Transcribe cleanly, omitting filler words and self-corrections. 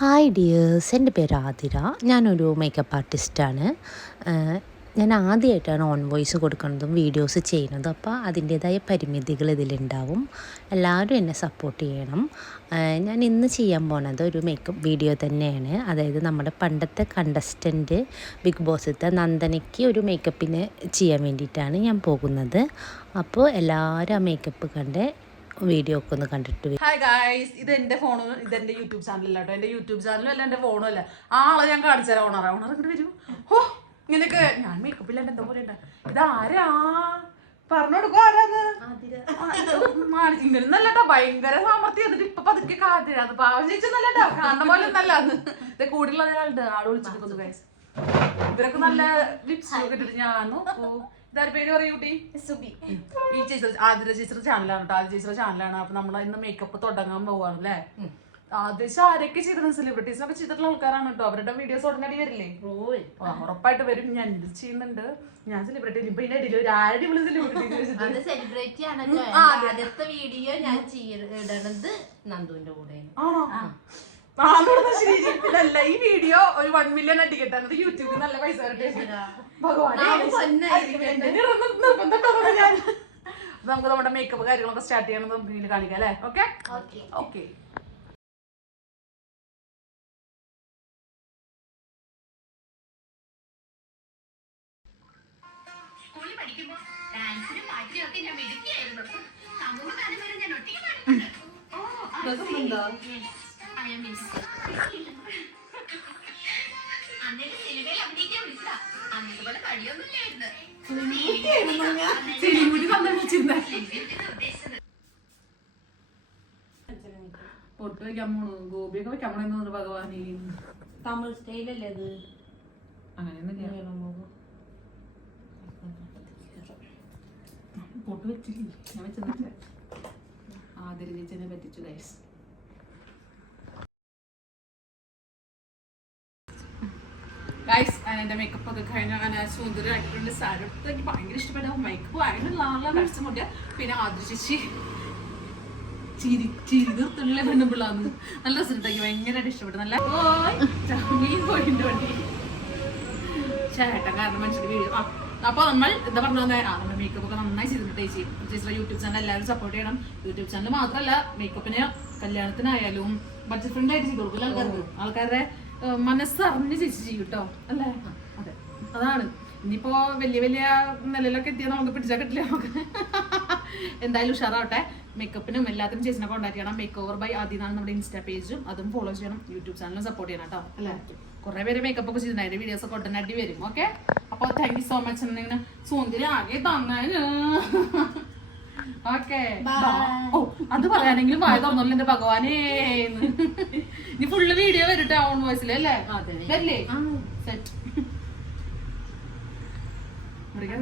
Hi dears, എൻ്റെ പേര് ആതിര. ഞാനൊരു മേക്കപ്പ് ആർട്ടിസ്റ്റാണ്. ഞാൻ ആദ്യമായിട്ടാണ് ഓൺ വോയിസ് കൊടുക്കുന്നതും വീഡിയോസ് ചെയ്യുന്നതും. അപ്പോൾ അതിൻ്റേതായ പരിമിതികൾ ഇതിലുണ്ടാവും. എല്ലാവരും എന്നെ സപ്പോർട്ട് ചെയ്യണം. ഞാൻ ഇന്ന് ചെയ്യാൻ പോണത് ഒരു മേക്കപ്പ് വീഡിയോ തന്നെയാണ്. അതായത് നമ്മുടെ പണ്ടത്തെ കണ്ടസ്റ്റൻറ്റ് ബിഗ് ബോസിലത്തെ നന്ദനയ്ക്ക് ഒരു മേക്കപ്പിന് ചെയ്യാൻ വേണ്ടിയിട്ടാണ് ഞാൻ പോകുന്നത്. അപ്പോൾ എല്ലാവരും ആ മേക്കപ്പ് കണ്ട് വീഡിയോ ഒക്കെ ഒന്ന് കണ്ടിട്ട്. ഹായ് ഗായ്സ്, ഇത് എന്റെ ഫോണും ഇതെന്റെ യൂട്യൂബ് ചാനലല്ല കേട്ടോ. എന്റെ യൂട്യൂബ് ചാനലും അല്ല, എന്റെ ഫോണും അല്ല. ആളെ ഞാൻ കാണിച്ചു തരാം. ഓണർ ഇങ്ങോട്ട് വരും. ഹോ, ഇങ്ങനെയൊക്കെ ഞാൻ മേക്കപ്പ് ഇല്ലാണ്ട് എന്താ പോലെ ഉണ്ട്. ഇതാരാ പറഞ്ഞു കൊടുക്കും, ആരാന്ന്? ഇങ്ങനെന്നല്ലോ, ഭയങ്കര സാമർത്ഥ്യം. എന്നിട്ട് ഇപ്പൊ പതുക്കെ കാത്തിരാന്ന് പാവം ചേച്ചൊന്നല്ലോ, കാണുന്ന പോലെ ഒന്നല്ലാന്ന്. ഇത് കൂടുതലുള്ള ഒരാളുണ്ട്, ആള് വിളിച്ചിരിക്കുന്നു ഗൈസ്. ഇവരൊക്കെ നല്ല ലിപ്സ്റ്റിക് ഒക്കെ ഇട്ടിട്ട് ഞാനോ ഇതാര് പേര് പറയൂ കുട്ടി? സുബി. ഈ ചേച്ചി ആതിര ചേച്ചിയുടെ ചാനലാണ് കേട്ടോ. ആതിര ചേച്ചിയുടെ ചാനലാണ്. അപ്പൊ നമ്മൾ ഇന്ന് മേക്കപ്പ് തുടങ്ങാൻ പോവാണ് അല്ലേ. ആദ്യം ആരൊക്കെ ചെയ്തിരുന്ന സെലിബ്രിറ്റീസിനൊക്കെ ചെയ്തിട്ടുള്ള ആൾക്കാരാണ് കേട്ടോ. അവരുടെ വീഡിയോസ് ഉടനടി വരില്ലേ? ഉറപ്പായിട്ട് വരും. ഞാൻ ഇത് ചെയ്യുന്നുണ്ട്. ഞാൻ സെലിബ്രിറ്റി ഇപ്പൊ ഇതിന്റെ ഇടയിൽ ഒരു അടിപൊളി സെലിബ്രിറ്റി ആണല്ലോ. ആദ്യത്തെ വീഡിയോ ഞാൻ ചെയ്യണത് നന്ദുവിന്റെ കൂടെ ആണോ? ഇതല്ല, ഈ വീഡിയോ ഒരു 1 മില്യൺ അടിക്കട്ടെ. അത് യൂട്യൂബിൽ നല്ല പൈസ വരട്ടെ. നമുക്ക് നമ്മുടെ മേക്കപ്പ് കാര്യങ്ങളൊക്കെ സ്റ്റാർട്ട് ചെയ്യണം. നമുക്ക് ഇതിൽ കാണിക്കാം അല്ലേ? Okay okay. സ്കൂളിൽ പഠിക്കുമ്പോ ഡാൻസിനും പാട്ടിനും ഞാൻ മിടുക്കിയായിരുന്നു. സമൂഹഗാനം വരെ ഞാൻ ഒറ്റയ്ക്ക് പാടിയിട്ടുണ്ട്. അന്നേരം സിനിമയിൽ അഭിനയിക്കാൻ വിളിച്ചതാ. അന്നത്തെ പോലെ കഴിയൊന്നുമില്ലായിരുന്നു. പൊട്ട് വെക്കാൻ പോണു, ഗോപിയൊക്കെ വെക്കാൻ പോണെന്ന് ഭഗവാനെ. തമിഴ് സ്റ്റൈലല്ലേ അത്? അങ്ങനെയൊന്നും പൊട്ട് വെച്ചില്ലേ, ഞാൻ വെച്ചെന്നില്ല. ആതിര ചേച്ചിനെ പറ്റിച്ചു ഗൈസ്. ഗൈസ്, എൻ്റെ മേക്കപ്പ് ഒക്കെ കഴിഞ്ഞ സുന്ദരമായിട്ടുണ്ട്. സാരത്ത് എനിക്ക് ഭയങ്കര ഇഷ്ടപ്പെട്ട മേക്കപ്പ് അതിനുള്ള ആളെ നടിച്ചു മുട്ടിയ. പിന്നെ ആതിര ചേച്ചി ചിരി നിർത്തുള്ള പെണ്ണുപിള്ളാന്ന് നല്ല രസമുണ്ടെങ്കിൽ ഭയങ്കരമായിട്ട് ഇഷ്ടപ്പെട്ടു. നല്ല പോയിട്ടുണ്ട് വണ്ടി ചേട്ടൻ കാരണം മനുഷ്യന്റെ വീഡിയോ. അപ്പൊ നമ്മൾ എന്താ പറഞ്ഞ നമ്മുടെ മേക്കപ്പ് ഒക്കെ നന്നായി ചെയ്തിട്ടുണ്ട് ചേച്ചി. ചേച്ചിയുടെ യൂട്യൂബ് ചാനൽ എല്ലാവരും സപ്പോർട്ട് ചെയ്യണം. യൂട്യൂബ് ചാനൽ മാത്രമല്ല, മേക്കപ്പിന് കല്യാണത്തിനായാലും ബഡ്ജറ്റ് ഫ്രണ്ട് ആയിട്ട് ചെയ്ത് കൊടുക്കില്ല. ആൾക്കാരുടെ മനസ്സറിഞ്ഞ് ചേച്ചി ചെയ്യും കേട്ടോ, അല്ലേ? അതെ, അതാണ്. ഇനിയിപ്പോ വലിയ വലിയ നിലയിലൊക്കെ എത്തിയാൽ നമുക്ക് പിടിച്ചാൽ കിട്ടില്ല. നമുക്ക് എന്തായാലും ഉഷാറാവട്ടെ. മേക്കപ്പിനും എല്ലാത്തിനും ചേച്ചിനെ കോൺടാക്ട് ചെയ്യണം. മേക്ക് ഓവർ ബൈ ആദ്യം നമ്മുടെ ഇൻസ്റ്റാ പേജും അതും ഫോളോ ചെയ്യണം. യൂട്യൂബ് ചാനലും സപ്പോർട്ട് ചെയ്യണം കേട്ടോ, അല്ലേ? കുറെ പേര് മേക്കപ്പ് ഒക്കെ ചെയ്തിട്ടുണ്ട്. അതിന്റെ വീഡിയോസ് ഒക്കെ ഉടനടി വരും. ഓക്കെ, അപ്പൊ താങ്ക് യു സോ മച്ച്. ഇങ്ങനെ സുന്ദരി ആകെ തന്നെ. ഓക്കെ, ഓ അത് പറയാനെങ്കിലും വായ തുറന്നല്ലോ എന്റെ ഭഗവാനേ. ഇനി ഫുള്ള് വീഡിയോ വരും ഓൺ വോയിസിൽ അല്ലേ? വരില്ലേ? സെറ്റ്.